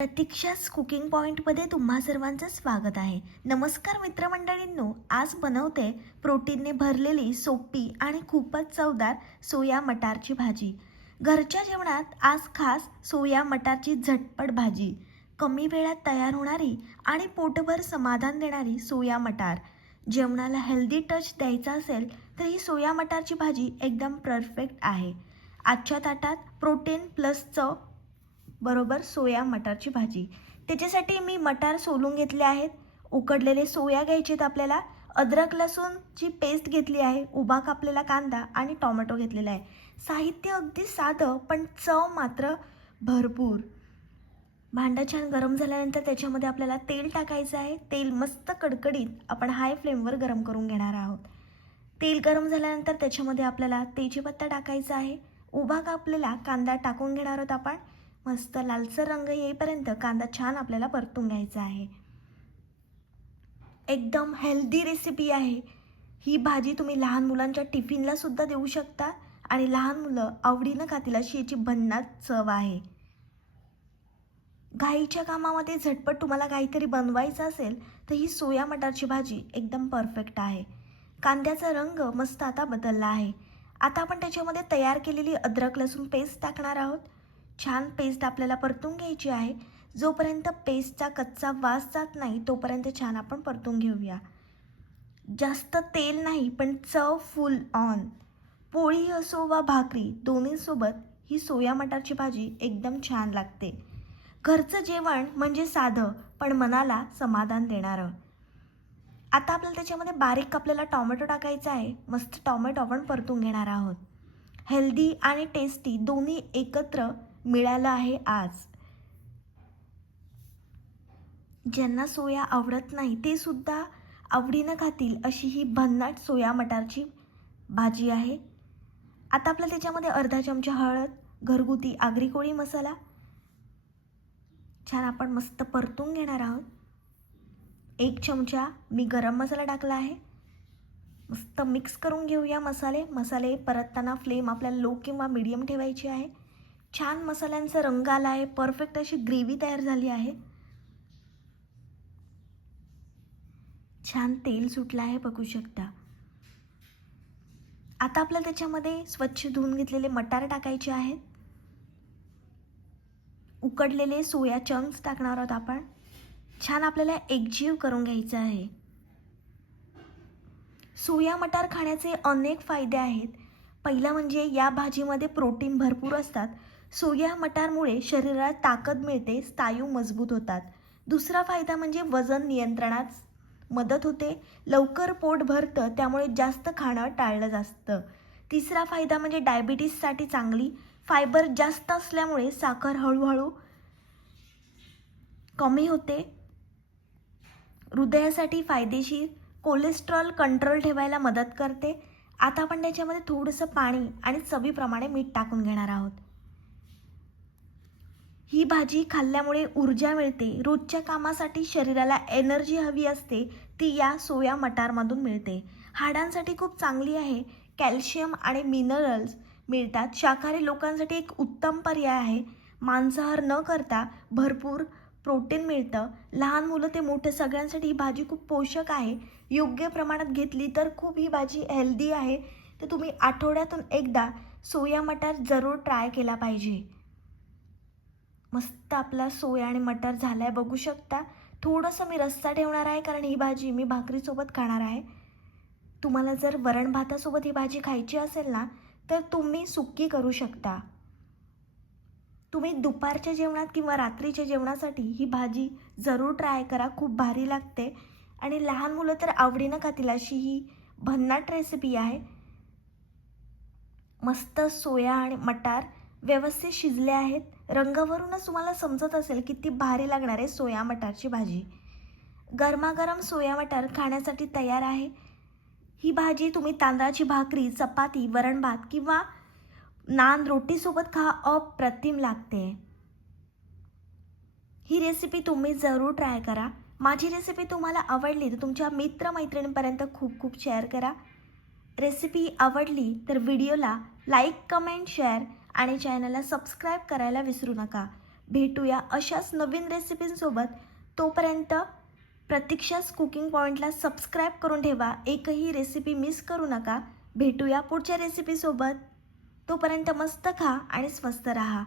प्रतीक्षाच cooking पॉईंटमध्ये तुम्हा सर्वांचं स्वागत आहे. नमस्कार मित्रमंडळींनो, आज बनवते प्रोटीनने भरलेली सोपी आणि खूपच चवदार सोया मटारची भाजी. घरच्या जेवणात आज खास सोया मटारची झटपट भाजी, कमी वेळात तयार होणारी आणि पोटभर समाधान देणारी सोया मटार. जेवणाला हेल्दी टच द्यायचा असेल तर ही सोया मटारची भाजी एकदम परफेक्ट आहे. आजच्या ताटात प्रोटीन प्लस चव बरोबर सोया मटारची भाजी. त्याच्यासाठी मी मटार सोलून घेतले आहेत. उकडलेले सोया घ्यायचे आहेत आपल्याला. अद्रक लसूणची पेस्ट घेतली आहे. उभा कापलेला कांदा आणि टोमॅटो घेतलेला आहे. साहित्य अगदी साधं पण चव मात्र भरपूर. भांडं छान गरम झाल्यानंतर त्याच्यामध्ये आपल्याला तेल टाकायचं आहे. तेल मस्त कडकडीत आपण हाय फ्लेमवर गरम करून घेणार आहोत. तेल गरम झाल्यानंतर त्याच्यामध्ये आपल्याला तेजपत्ता टाकायचा आहे. उभा कापलेला कांदा टाकून घेणार आहोत आपण. मस्त लालसर रंग येईपर्यंत कांदा छान आपल्याला परतून घ्यायचा आहे. एकदम हेल्दी रेसिपी आहे. ही भाजी तुम्ही लहान मुलांच्या टिफिनला सुद्धा देऊ शकता आणि लहान मुलं आवडीनं खातील अशी याची भन्नाट चव आहे. घाईच्या कामामध्ये झटपट तुम्हाला काहीतरी बनवायचं असेल तर ही सोया मटारची भाजी एकदम परफेक्ट आहे. कांद्याचा रंग मस्त आता बदलला आहे. आता आपण त्याच्यामध्ये तयार केलेली अद्रक लसूण पेस्ट टाकणार आहोत. छान पेस्ट आपल्याला परतून घ्यायची आहे. जोपर्यंत पेस्टचा कच्चा वास जात नाही तोपर्यंत छान आपण परतून घेऊया. जास्त तेल नाही पण चव फुल ऑन. पोळी असो वा भाकरी दोन्हीसोबत ही सोया मटारची भाजी एकदम छान लागते. घरचं जेवण म्हणजे साधं पण मनाला समाधान देणारं. आता आपल्याला त्याच्यामध्ये बारीक कापलेला टोमॅटो टाकायचा आहे. मस्त टोमॅटो आपण परतून घेणार आहोत. हेल्दी आणि टेस्टी दोन्ही एकत्र मिळालं आहे आज. ज्यांना सोया आवडत नाही ते सुद्धा आवडीनं खातील अशी ही भन्नाट सोया मटारची भाजी आहे. आता आपल्याला त्याच्यामध्ये अर्धा चमचा हळद, घरगुती आगरी कोळी मसाला छान आपण मस्त परतून घेणार आहोत. 1 चमचा मी गरम मसाला टाकला आहे. मस्त मिक्स करून घेऊया मसाले परतताना फ्लेम आपल्याला लो किंवा मीडियम ठेवायची आहे. छान मसाल्यांचा रंग आला आहे. परफेक्ट अशी ग्रेव्ही तयार झाली आहे. छान तेल सुटलं आहे बघू शकता. आता आपल्याला त्याच्यामध्ये स्वच्छ धुवून घेतलेले मटार टाकायचे आहेत. उकडलेले सोया चंक्स टाकणार आहोत आपण. छान आपल्याला एकजीव करून घ्यायचं आहे. सोया मटार खाण्याचे अनेक फायदे आहेत. पहिला म्हणजे या भाजीमध्ये प्रोटीन भरपूर असतात. सोया मटारमुळे शरीराला ताकद मिळते, स्नायू मजबूत होतात. दुसरा फायदा म्हणजे वजन नियंत्रणात मदत होते. लवकर पोट भरतं त्यामुळे जास्त खाणं टाळलं जातं. तिसरा फायदा म्हणजे डायबिटीससाठी चांगली. फायबर जास्त असल्यामुळे साखर हळूहळू कमी होते. हृदयासाठी फायदेशीर. कोलेस्ट्रॉल कंट्रोल ठेवायला मदत करते. आता आपण त्याच्यामध्ये थोडंसं पाणी आणि चवीप्रमाणे मीठ टाकून घेणार आहोत. ही भाजी खाल्ल्यामुळे ऊर्जा मिळते. रोजच्या कामासाठी शरीराला एनर्जी हवी असते ती या सोया मटारमधून मिळते. हाडांसाठी खूप चांगली आहे. कॅल्शियम आणि मिनरल्स मिळतात. शाकाहारी लोकांसाठी एक उत्तम पर्याय आहे. मांसाहार न करता भरपूर प्रोटीन मिळतं. लहान मुलं ते मोठे सगळ्यांसाठी ही भाजी खूप पोषक आहे. योग्य प्रमाणात घेतली तर खूप ही भाजी हेल्दी आहे. तर तुम्ही आठवड्यातून एकदा सोया मटार जरूर ट्राय केला पाहिजे. मस्त आपला सोया आणि मटार झाला आहे बघू शकता. थोडंसं मी रस्सा ठेवणार आहे कारण ही भाजी मी भाकरीसोबत खाणार आहे. तुम्हाला जर वरण भातासोबत ही भाजी खायची असेल ना तर तुम्ही सुक्की करू शकता. तुम्ही दुपारच्या जेवणात किंवा रात्रीच्या जेवणासाठी ही भाजी जरूर ट्राय करा. खूप भारी लागते आणि लहान मुलं तर आवडीनं खातील अशी ही भन्नाट रेसिपी आहे. मस्त सोया आणि मटार व्यवस्थित शिजले आहेत. रंगावरूनच तुम्हाला समजत असेल किती भारी लागणार आहे सोया मटारची भाजी. गरमागरम सोया मटार खाण्यासाठी तयार आहे. ही भाजी तुम्ही तांदळाची भाकरी, चपाती, वरण भात किंवा नान रोटीसोबत खा. अप्रतिम लागते. ही रेसिपी तुम्ही जरूर ट्राय करा. माझी रेसिपी तुम्हाला आवडली तर तुमच्या मित्रमैत्रिणींपर्यंत खूप खूप शेअर करा. रेसिपी आवडली तर व्हिडिओला लाईक, कमेंट, शेअर आणि चॅनलला सबस्क्राईब करायला विसरू नका. भेटूया अशाच नवीन रेसिपींसोबत. तोपर्यंत प्रतीक्षाच कुकिंग पॉईंटला सबस्क्राईब करून ठेवा. एकही रेसिपी मिस करू नका. भेटूया पुढच्या रेसिपीसोबत. तोपर्यंत मस्त खा आणि स्वस्त राहा.